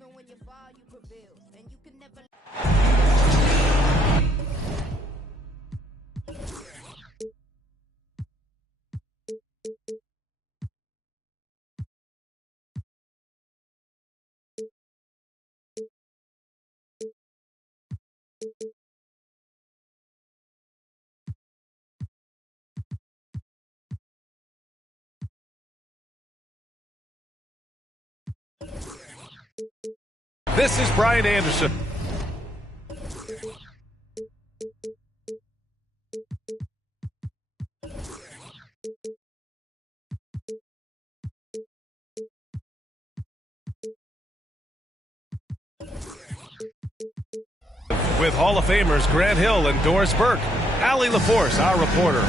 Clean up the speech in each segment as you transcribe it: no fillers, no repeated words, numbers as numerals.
Even when you fall, you prevail, and you can never. This is Brian Anderson. With Hall of Famers Grant Hill and Doris Burke, Allie LaForce, our reporter.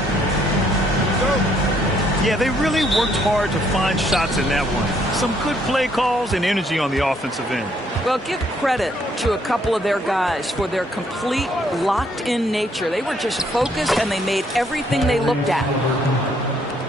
Yeah, they really worked hard to find shots in that one. Some good play calls and energy on the offensive end. Well, give credit to a couple of their guys for their complete locked-in nature. They were just focused, and they made everything they looked at.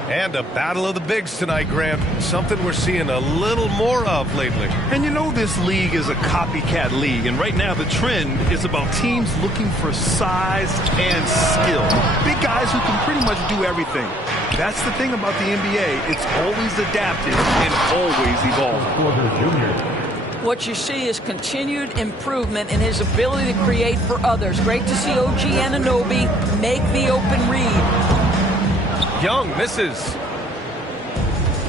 And a battle of the bigs tonight, Grant. Something we're seeing a little more of lately. And you know this league is a copycat league, and right now the trend is about teams looking for size and skill. Big guys who can pretty much do everything. That's the thing about the NBA. It's always adaptive and always evolving. What you see is continued improvement in his ability to create for others. Great to see OG Anunoby make the open read. Young misses.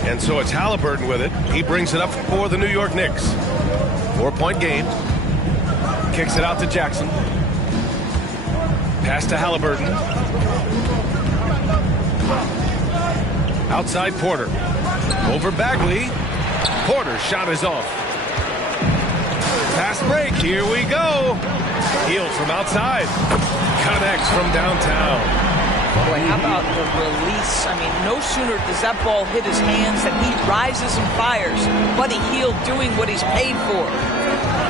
And so it's Halliburton with it. He brings it up for the New York Knicks. 4-point game. Kicks it out to Jackson. Pass to Halliburton. Outside Porter. Over Bagley. Porter's shot is off. Fast break. Here we go. Healed from outside. Connects from downtown. Boy, how about the release? I mean, no sooner does that ball hit his hands than he rises and fires. Buddy Hield doing what he's paid for.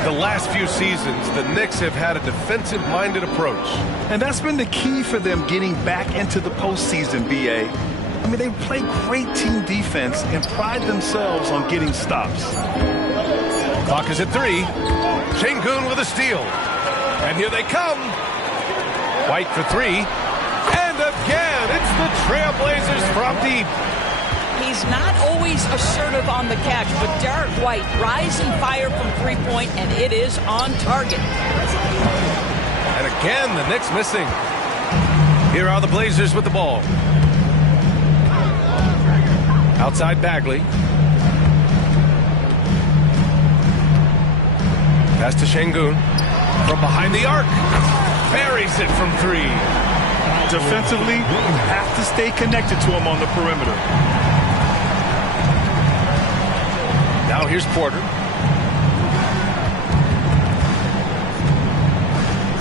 The last few seasons, the Knicks have had a defensive-minded approach. And that's been the key for them getting back into the postseason, B.A. I mean, they play great team defense and pride themselves on getting stops. Clock is at 3. Şengün with a steal. And here they come. White for 3. And again, it's the Trailblazers from deep. He's not always assertive on the catch, but Derek White rise and fire from three-point, and it is on target. And again, the Knicks missing. Here are the Blazers with the ball. Outside Bagley. Pass to Şengün. From behind the arc. Buries it from 3. Defensively, have to stay connected to him on the perimeter. Now here's Porter.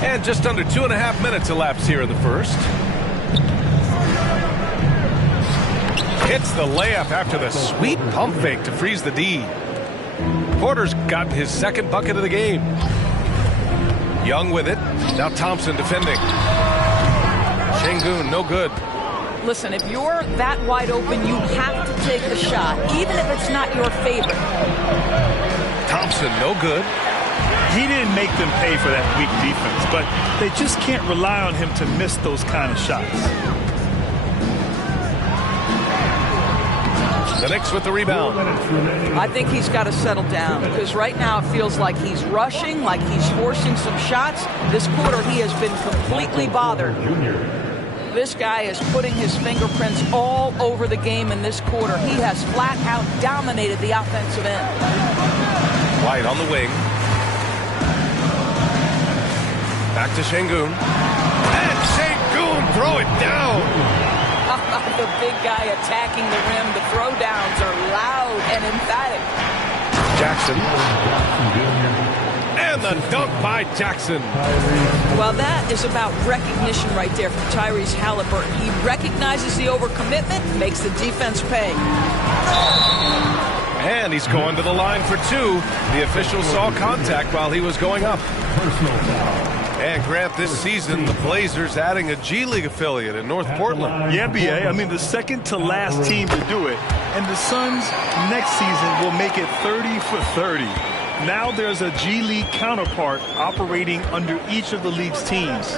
And just under 2.5 minutes elapsed here in the first. Hits the layup after the sweet pump fake to freeze the D. Porter's got his second bucket of the game. Young with it. Now Thompson defending. Şengün, no good. Listen, if you're that wide open, you have to take the shot, even if it's not your favorite. Thompson, no good. He didn't make them pay for that weak defense, but they just can't rely on him to miss those kind of shots. The Knicks with the rebound. I think he's got to settle down because right now it feels like he's rushing, like he's forcing some shots. This quarter he has been completely bothered. This guy is putting his fingerprints all over the game in this quarter. He has flat out dominated the offensive end. White on the wing. Back to Şengün. And Şengün throw it down. The big guy attacking the rim. The throwdowns are loud and emphatic. Jackson. And the dunk by Jackson. Well, that is about recognition right there from Tyrese Halliburton. He recognizes the overcommitment, makes the defense pay. And he's going to the line for 2. The official saw contact while he was going up. Personal foul. And Grant, this season, the Blazers adding a G League affiliate in North Portland. Yeah, B.A. I mean, the second to last team to do it. And the Suns next season will make it 30 for 30. Now there's a G League counterpart operating under each of the league's teams.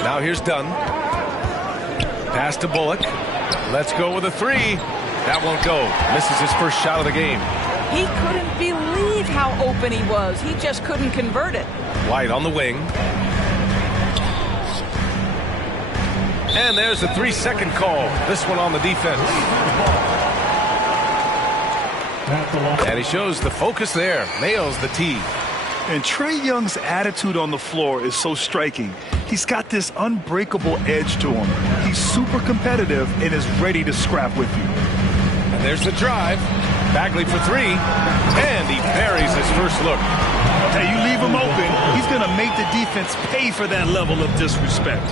Now here's Dunn. Pass to Bullock. Let's go with a three. That won't go. Misses his first shot of the game. He couldn't believe how open he was. He just couldn't convert it. White on the wing. And there's a 3-second call. This one on the defense. And he shows the focus there. Nails the tee. And Trae Young's attitude on the floor is so striking. He's got this unbreakable edge to him. He's super competitive and is ready to scrap with you. And there's the drive. Bagley for three. And he buries his first look. Hey, you leave him open, he's going to make the defense pay for that level of disrespect.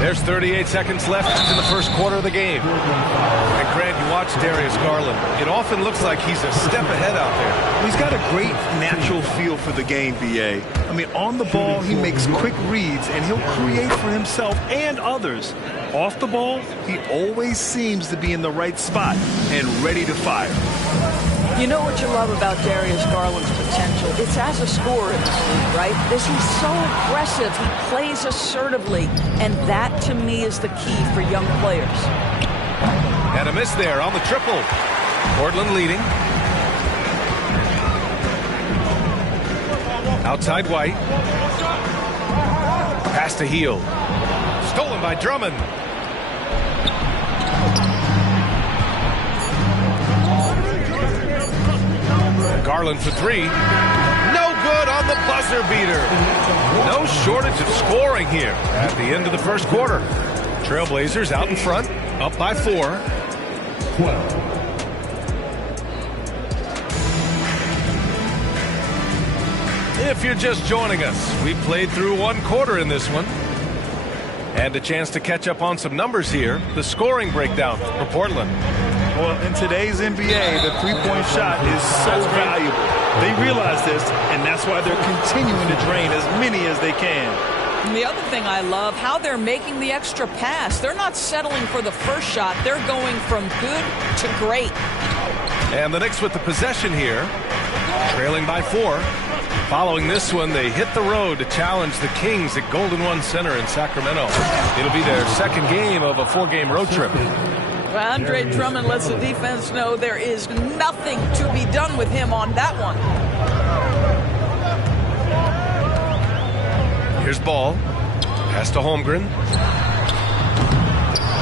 There's 38 seconds left in the first quarter of the game. And Grant, you watch Darius Garland. It often looks like he's a step ahead out there. He's got a great natural feel for the game, B.A. I mean, on the ball, he makes quick reads, and he'll create for himself and others. Off the ball, he always seems to be in the right spot and ready to fire. You know what you love about Darius Garland's potential? It's as a scorer in this league, right? He's so aggressive. He plays assertively. And that, to me, is the key for young players. And a miss there on the triple. Portland leading. Outside White. Pass to Hield. Stolen by Drummond. Garland for three. No good on the buzzer beater. No shortage of scoring here at the end of the first quarter. Trailblazers out in front, up by 4. 12. If you're just joining us, we played through one quarter in this one. And a chance to catch up on some numbers here. The scoring breakdown for Portland. Well, in today's NBA, the three-point shot is so valuable. They realize this, and that's why they're continuing to drain as many as they can. And the other thing I love, how they're making the extra pass. They're not settling for the first shot. They're going from good to great. And the Knicks with the possession here, trailing by 4. Following this one, they hit the road to challenge the Kings at Golden One Center in Sacramento. It'll be their second game of a 4-game road trip. Andre Drummond lets the defense know there is nothing to be done with him on that one. Here's Ball. Pass to Holmgren.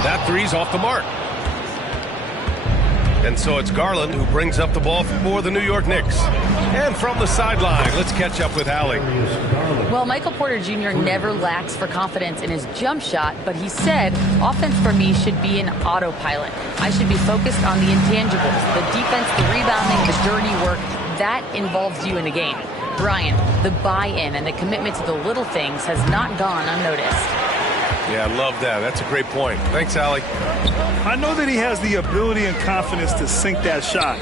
That three's off the mark. And so it's Garland who brings up the ball for the New York Knicks. And from the sideline, let's catch up with Allie. Well, Michael Porter Jr. never lacks for confidence in his jump shot, but he said, offense for me should be an autopilot. I should be focused on the intangibles, the defense, the rebounding, the dirty work. That involves you in a game. Brian, the buy-in and the commitment to the little things has not gone unnoticed. Yeah, I love that. That's a great point. Thanks, Allie. I know that he has the ability and confidence to sink that shot,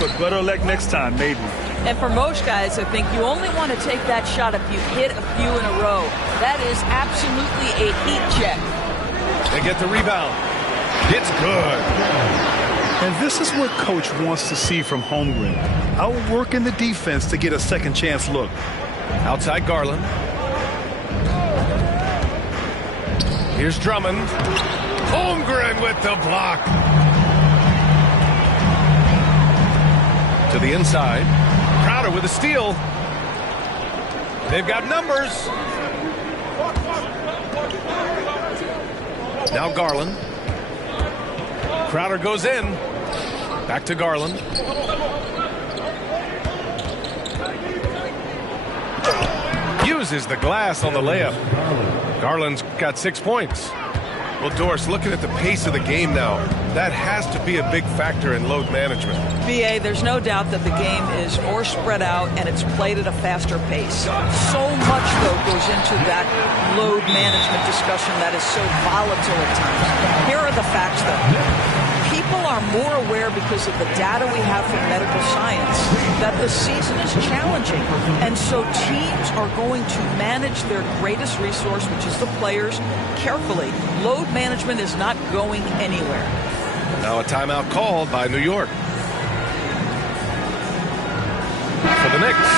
but better luck next time, maybe. And for most guys, I think you only want to take that shot if you hit a few in a row. That is absolutely a heat check. They get the rebound. It's good. And this is what Coach wants to see from Holmgren. Outworking the defense to get a second chance look. Outside Garland. Here's Drummond. Holmgren with the block. To the inside. Crowder with a steal. They've got numbers. Now Garland. Crowder goes in. Back to Garland. Uses the glass on the layup. Garland's got 6 points. Well, Doris, looking at the pace of the game now, that has to be a big factor in load management. BA, there's no doubt that the game is more spread out and it's played at a faster pace. So much, though, goes into that load management discussion that is so volatile at times. Here are the facts, though. People are more aware because of the data we have from medical science that the season is challenging. And so teams are going to manage their greatest resource, which is the players, carefully. Load management is not going anywhere. Now a timeout called by New York. For the Knicks.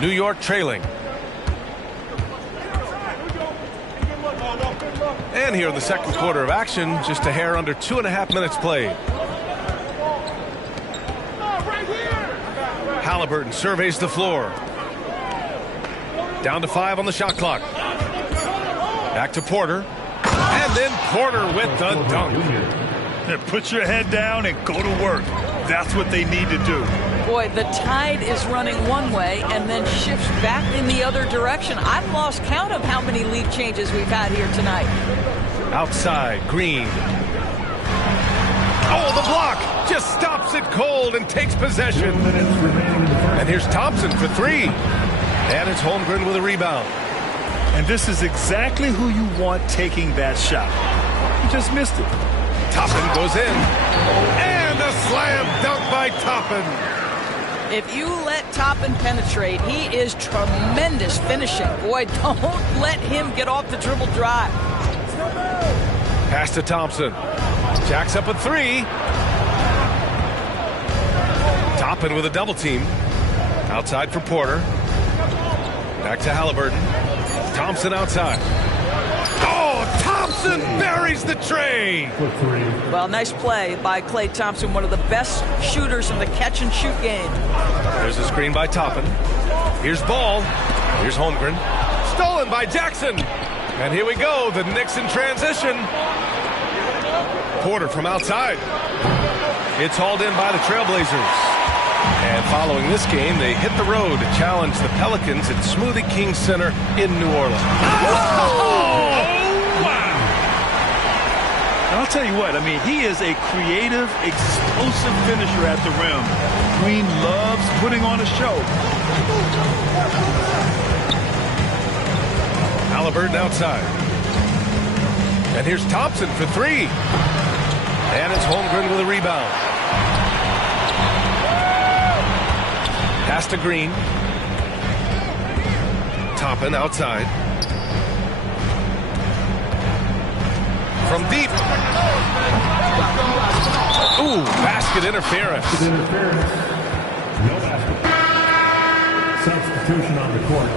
New York trailing. And here in the second quarter of action, just a hair under 2.5 minutes played. Halliburton surveys the floor. Down to 5 on the shot clock. Back to Porter. And then Porter with the dunk. Put your head down and go to work. That's what they need to do. Boy, the tide is running one way and then shifts back in the other direction. I've lost count of how many lead changes we've had here tonight. Outside, Green. Oh, the block just stops it cold and takes possession. And here's Thompson for 3. And it's Holmgren with a rebound. And this is exactly who you want taking that shot. You just missed it. Toppin goes in. And a slam dunk by Toppin. If you let Toppin penetrate, he is tremendous finishing. Boy, don't let him get off the dribble drive. Pass to Thompson. Jacks up a 3. Toppin with a double team. Outside for Porter. Back to Halliburton. Thompson outside. Oh, Thompson buries the tray. Well, nice play by Klay Thompson, one of the best shooters in the catch-and-shoot game. There's a screen by Toppin. Here's Ball. Here's Holmgren. Stolen by Jackson. And here we go, the Knicks in transition. Porter from outside. It's hauled in by the Trailblazers. And following this game, they hit the road to challenge the Pelicans at Smoothie King Center in New Orleans. Oh, wow. And I'll tell you what, I mean, he is a creative, explosive finisher at the rim. Green loves putting on a show. Halliburton outside. And here's Thompson for 3. And it's Holmgren with a rebound. Pass to Green. Toppin outside. From deep. Ooh, basket interference. No basket. Substitution on the court.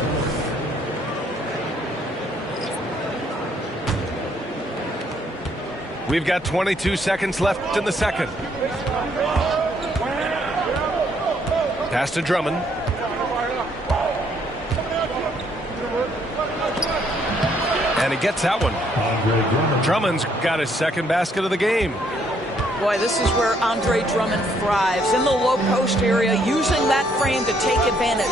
We've got 22 seconds left in the second. Pass to Drummond. And he gets that one. Drummond's got his second basket of the game. Boy, this is where Andre Drummond thrives, in the low post area, using that frame to take advantage.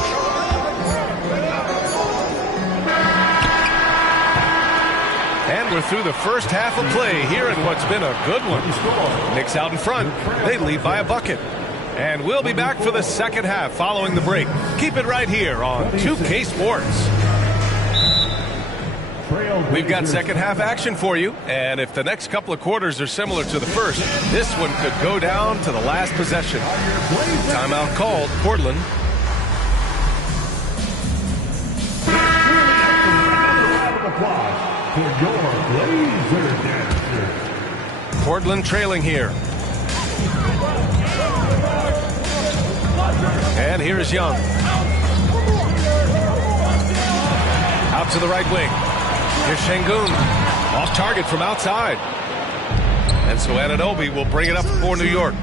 And we're through the first half of play here in what's been a good one. Knicks out in front. They lead by a bucket. And we'll be back for the second half following the break. Keep it right here on 2K Sports. We've got second half action for you. And if the next couple of quarters are similar to the first, this one could go down to the last possession. Timeout called. Portland. Portland trailing here. And here is Young. Out to the right wing. Here's Şengün. Off target from outside. And so Anunoby will bring it up for New York.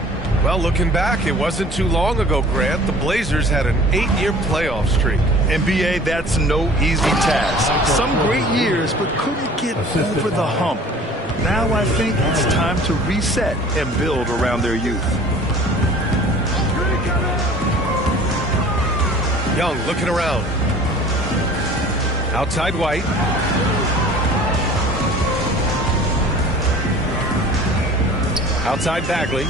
Well, looking back, it wasn't too long ago, Grant. The Blazers had an 8-year playoff streak. NBA, that's no easy task. Some great years, but couldn't get over the hump. Now I think it's time to reset and build around their youth. Young looking around. Outside White. Outside Bagley.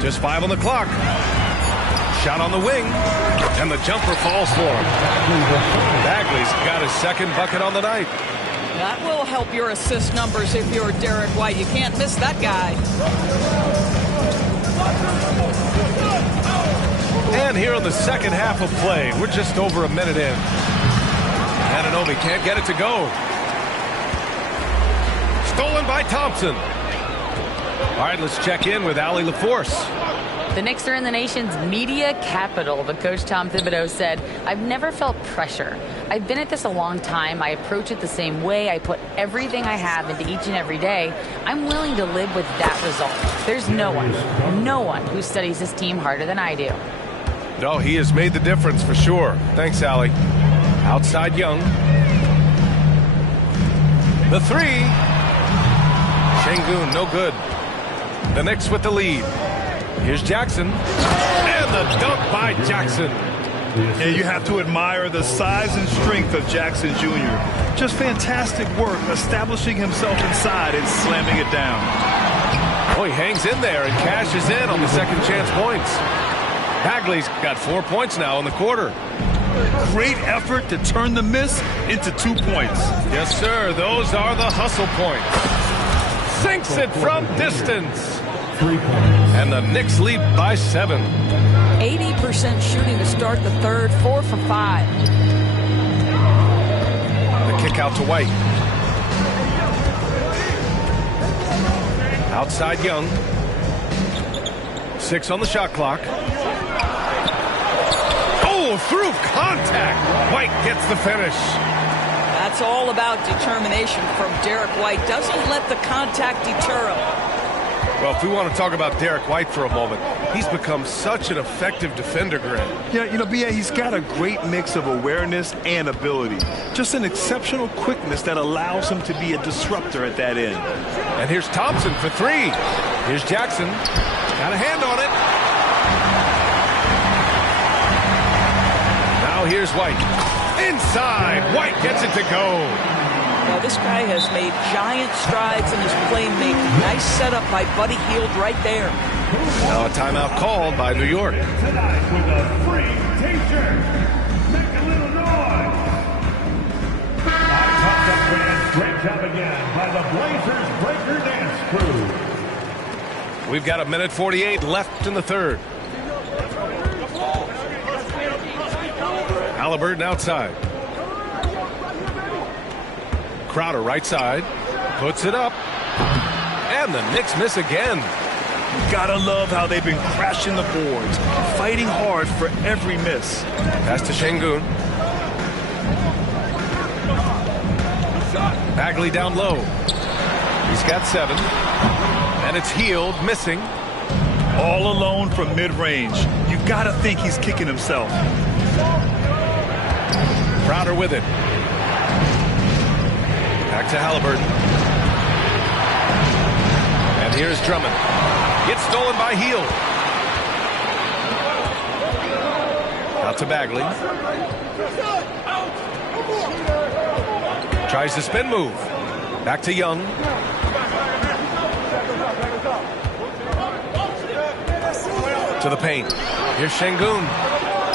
Just 5 on the clock. Shot on the wing. And the jumper falls for him. Bagley's got his second bucket on the night. That will help your assist numbers if you're Derek White. You can't miss that guy. And here in the second half of play, we're just over a minute in. Anunoby can't get it to go. Stolen by Thompson. All right, let's check in with Allie LaForce. The Knicks are in the nation's media capital, but Coach Tom Thibodeau said, "I've never felt pressure. I've been at this a long time. I approach it the same way. I put everything I have into each and every day. I'm willing to live with that result. There's no one who studies this team harder than I do." No, he has made the difference for sure. Thanks, Allie. Outside Young. The three. Şengün, no good. The Knicks with the lead. Here's Jackson. And the dunk by Jackson. Yeah, you have to admire the size and strength of Jackson Jr. Just fantastic work establishing himself inside and slamming it down. Oh, he hangs in there and cashes in on the second chance points. Bagley's got 4 points now in the quarter. Great effort to turn the miss into 2 points. Yes, sir. Those are the hustle points. Sinks it from distance. 3 points. And the Knicks lead by 7. 80% shooting to start the third, 4 for 5. The kick out to White. Outside Young. 6 on the shot clock. Oh, through contact. White gets the finish. That's all about determination from Derek White. Doesn't let the contact deter him. Well, if we want to talk about Derek White for a moment, he's become such an effective defender, Grant. Yeah, you know, B.A., he's got a great mix of awareness and ability. Just an exceptional quickness that allows him to be a disruptor at that end. And here's Thompson for 3. Here's Jackson. Got a hand on it. Now here's White. Inside. White gets it to go. Now, this guy has made giant strides in his playmaking. Nice setup by Buddy Hield right there. Now a timeout called by New York. Tonight with a free t-shirt. Make a little noise. Our top up fans, great job again by the Blazers Breaker Dance Crew. We've got 1:48 left in the third. Halliburton outside. Crowder right side. Puts it up. And the Knicks miss again. Gotta love how they've been crashing the boards, fighting hard for every miss. Pass to Şengün. Bagley down low. He's got 7. And it's Hield missing. All alone from mid-range. You gotta think he's kicking himself. Crowder with it. Back to Halliburton. And here's Drummond. Gets stolen by Hield. Out to Bagley. Tries the spin move. Back to Young. To the paint. Here's Şengün.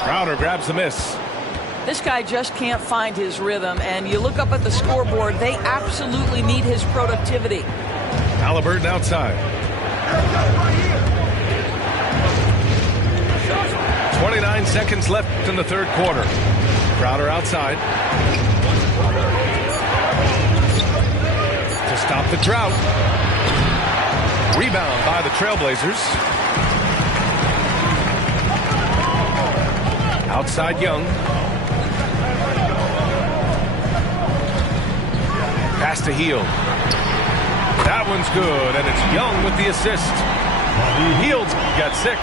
Crowder grabs the miss. This guy just can't find his rhythm, and you look up at the scoreboard, they absolutely need his productivity. Halliburton outside. 29 seconds left in the third quarter. Crowder outside. To stop the drought. Rebound by the Trailblazers. Outside Young. Pass to Hield. That one's good, and it's Young with the assist. Hield's got 6.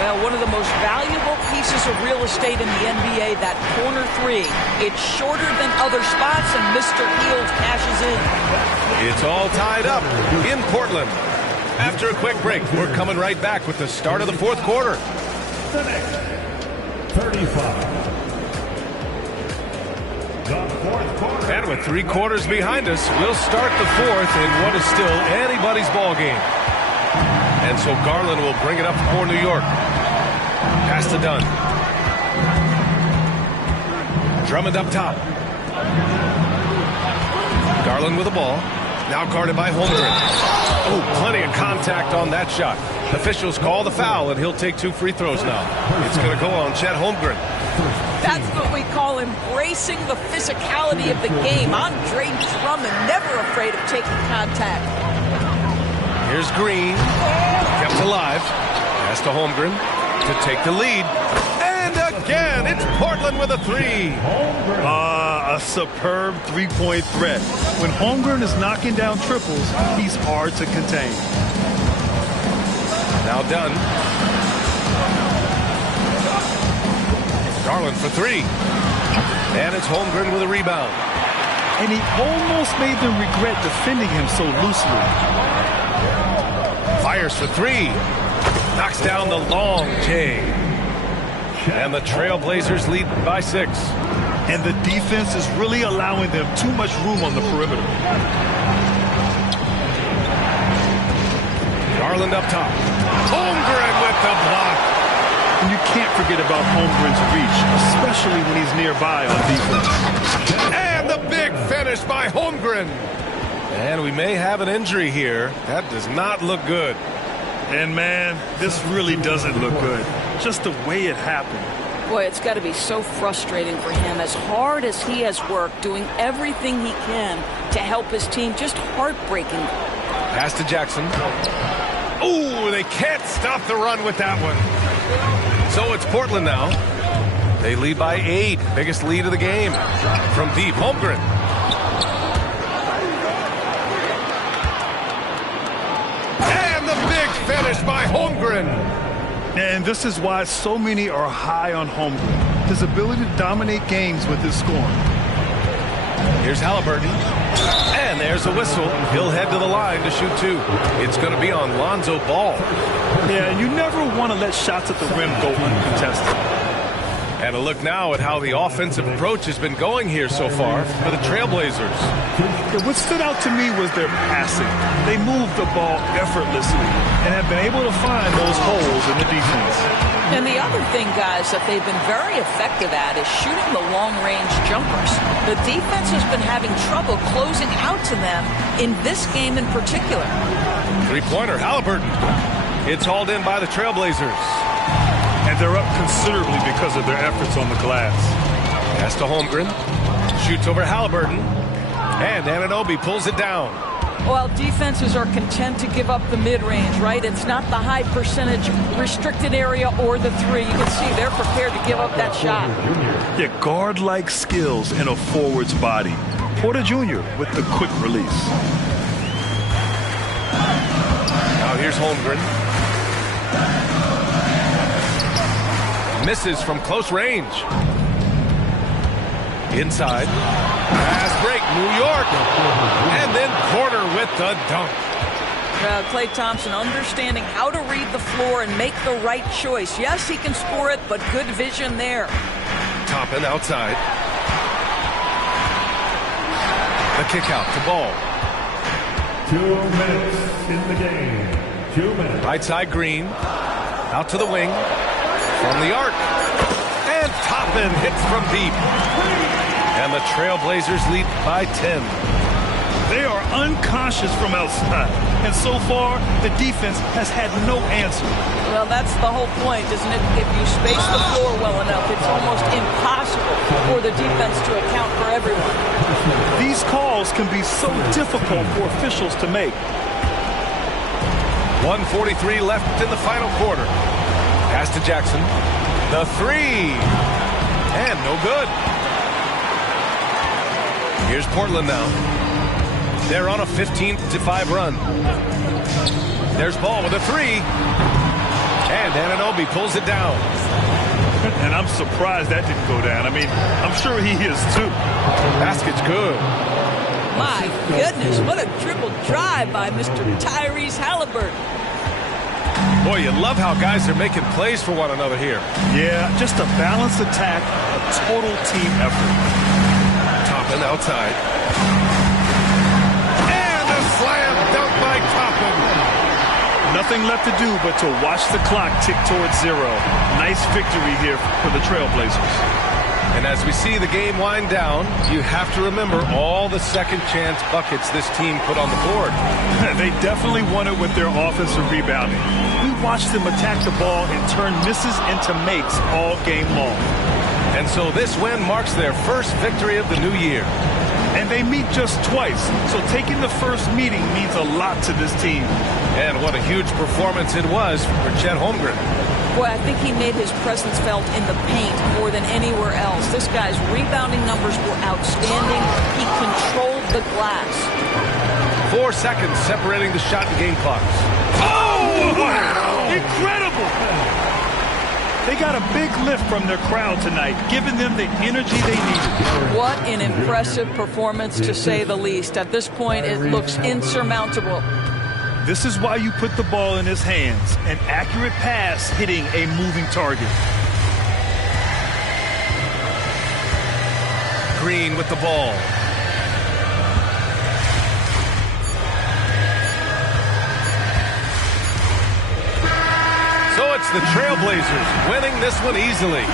Well, one of the most valuable pieces of real estate in the NBA, that corner 3. It's shorter than other spots, and Mr. Hield cashes in. It's all tied up in Portland. After a quick break, we're coming right back with the start of the fourth quarter. The Knicks, 35. And with 3 quarters behind us, we'll start the fourth in what is still anybody's ball game. And so Garland will bring it up for New York. Pass to Dunn. Drummond up top. Garland with the ball. Now guarded by Holmgren. Oh, plenty of contact on that shot. Officials call the foul, and he'll take 2 free throws now. It's going to go on Chet Holmgren. That's what we call embracing the physicality of the game. Andre Drummond, never afraid of taking contact. Here's Green. Kept alive. Pass to Holmgren to take the lead. And again, it's Portland with a 3. A superb three-point threat. When Holmgren is knocking down triples, he's hard to contain. Now done. Garland for 3. And it's Holmgren with a rebound. And he almost made them regret defending him so loosely. Fires for 3. Knocks down the long J. And the Trailblazers lead by 6. And the defense is really allowing them too much room on the perimeter. Garland up top. Holmgren with the block. And you can't forget about Holmgren's reach, especially when he's nearby on defense. And the big finish by Holmgren. And we may have an injury here. That does not look good. And, man, this really doesn't look good. Just the way it happened. Boy, it's got to be so frustrating for him. As hard as he has worked, doing everything he can to help his team, just heartbreaking. Pass to Jackson. Ooh, they can't stop the run with that one. So it's Portland now. They lead by 8. Biggest lead of the game. From deep, Holmgren. And the big finish by Holmgren. And this is why so many are high on Holmgren. His ability to dominate games with his scoring. Here's Halliburton. And there's a whistle. He'll head to the line to shoot 2. It's going to be on Lonzo Ball. Yeah, and you never want to let shots at the rim go uncontested. And a look now at how the offensive approach has been going here so far for the Trailblazers. What stood out to me was their passing. They moved the ball effortlessly and have been able to find those holes in the defense. And the other thing, guys, that they've been very effective at is shooting the long-range jumpers. The defense has been having trouble closing out to them in this game in particular. Three-pointer, Halliburton. It's hauled in by the Trailblazers. And they're up considerably because of their efforts on the glass. Pass to Holmgren. Shoots over Halliburton. And Anunoby pulls it down. Well, defenses are content to give up the mid-range, right? It's not the high percentage restricted area or the 3. You can see they're prepared to give up that shot. Yeah, guard-like skills in a forward's body. Porter Jr. with the quick release. Now here's Holmgren. Misses from close range. Inside. Pass break, New York. And then Porter with the dunk. Klay Thompson understanding how to read the floor and make the right choice. Yes, he can score it, but good vision there. Toppin outside. The kick out to Ball. 2 minutes in the game. 2 minutes. Right side Green. Out to the wing. From the arc. And Toppin hits from deep. And the Trailblazers lead by 10. They are unconscious from outside. And so far, the defense has had no answer. Well, that's the whole point, isn't it? If you space the floor well enough, it's almost impossible for the defense to account for everyone. These calls can be so difficult for officials to make. 1:43 left in the final quarter. Pass to Jackson. The 3. And no good. Here's Portland now. They're on a 15-5 run. There's Ball with a 3. And Anunoby pulls it down. And I'm surprised that didn't go down. I mean, I'm sure he is too. Basket's good. My goodness, what a triple drive by Mr. Tyrese Halliburton. Boy, you love how guys are making plays for one another here. Yeah, just a balanced attack, a total team effort. Toppin outside. And a slam dunk by Toppin. Nothing left to do but to watch the clock tick towards 0. Nice victory here for the Trailblazers. And as we see the game wind down, you have to remember all the second chance buckets this team put on the board. They definitely won it with their offensive rebounding. We watched them attack the ball and turn misses into makes all game long. And so this win marks their first victory of the new year. And they meet just twice, so taking the first meeting means a lot to this team. And what a huge performance it was for Chet Holmgren. Boy, I think he made his presence felt in the paint more than anywhere else. This guy's rebounding numbers were outstanding. He controlled the glass. 4 seconds separating the shot and game clocks. Oh! Wow. Incredible! They got a big lift from their crowd tonight, giving them the energy they needed. What an impressive performance, to say the least. At this point, it looks insurmountable. This is why you put the ball in his hands. An accurate pass hitting a moving target. Green with the ball. So it's the Trailblazers winning this one easily.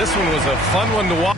This one was a fun one to watch.